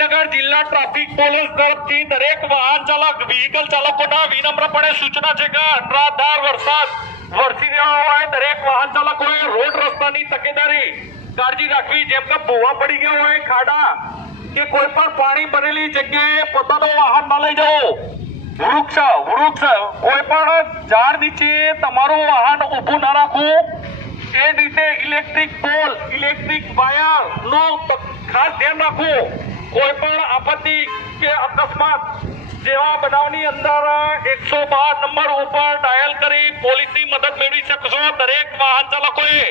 ગાંધીનગર જિલ્લા traffic police તરફથી દરેક વાહન ચાલક વ્હીકલ ચાલકોના વિનમ્રપણે સૂચના છે કે અનરાધાર વરસાદ વરસી રહ્યો હોય દરેક વાહન ચાલકોએ રોડ રસ્તાની તકેદારી કાળજી રાખવી, જેમ કે ભૂવા પડી ગયો હોય, ખાડા કે કોઈ પણ પાણી ભરેલી જગ્યાએ પોતાનું વાહન ન લઈ જવું. વૃક્ષ કોઈ પણ ઝાડ નીચે તમારું વાહન ઊભું ના રાખવું. એ રીતે ઇલેક્ટ્રિક પોલ, ઇલેક્ટ્રિક વાયર નું ખાસ ધ્યાન રાખવું. કોઈ પણ આપત્તિ કે અકસ્માત જેવા બનાવની અંદર 112 નંબર ઉપર ડાયલ કરી પોલીસની મદદ મેળવી શકશો. દરેક વાહન ચાલકોએ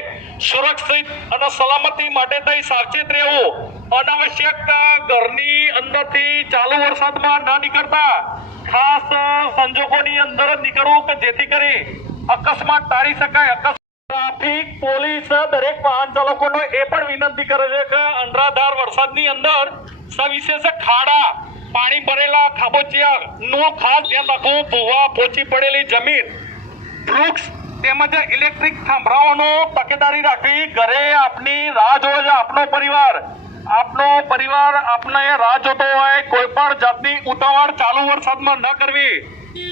સુરક્ષિત અને સલામતી માટે થઈ સાવચેત રહેવું. અનાવશ્યક ઘરની અંદરથી ચાલુ વરસાદમાં ન નીકળતા, ખાસ સંજોગોની અંદર જ નીકળવું કે જેથી કરી અકસ્માત ટાળી શકાય. ટ્રાફિક પોલીસ દરેક વાહન ચાલકોને એ પણ વિનંતી કરે છે કે અનરાધાર વરસાદની અંદર સવિશેષ ખાડા, પાણી ભરેલા ખાબોચિયા નું ખાસ ધ્યાન રાખવું. ભૂવા પહોંચી પડેલી જમીન, વૃક્ષ તેમજ ઇલેક્ટ્રિક થાંભલાઓનો તકેદારી રાખવી. ઘરે આપની રાહ જોવે છે આપનો પરિવાર આપને રાહ જોતો હોય. કોઈ પણ જાતની ઉતાવળ ચાલુ વરસાદમાં ન કરવી.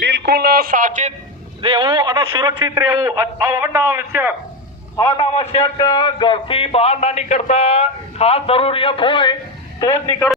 બિલકુલ સાવચેત રહેવું અને સુરક્ષિત રહેવું. અનાવશ્યક ઘરથી બહાર ના નીકળતા, ખાસ જરૂરિયાત હોય તો જ નીકળવું.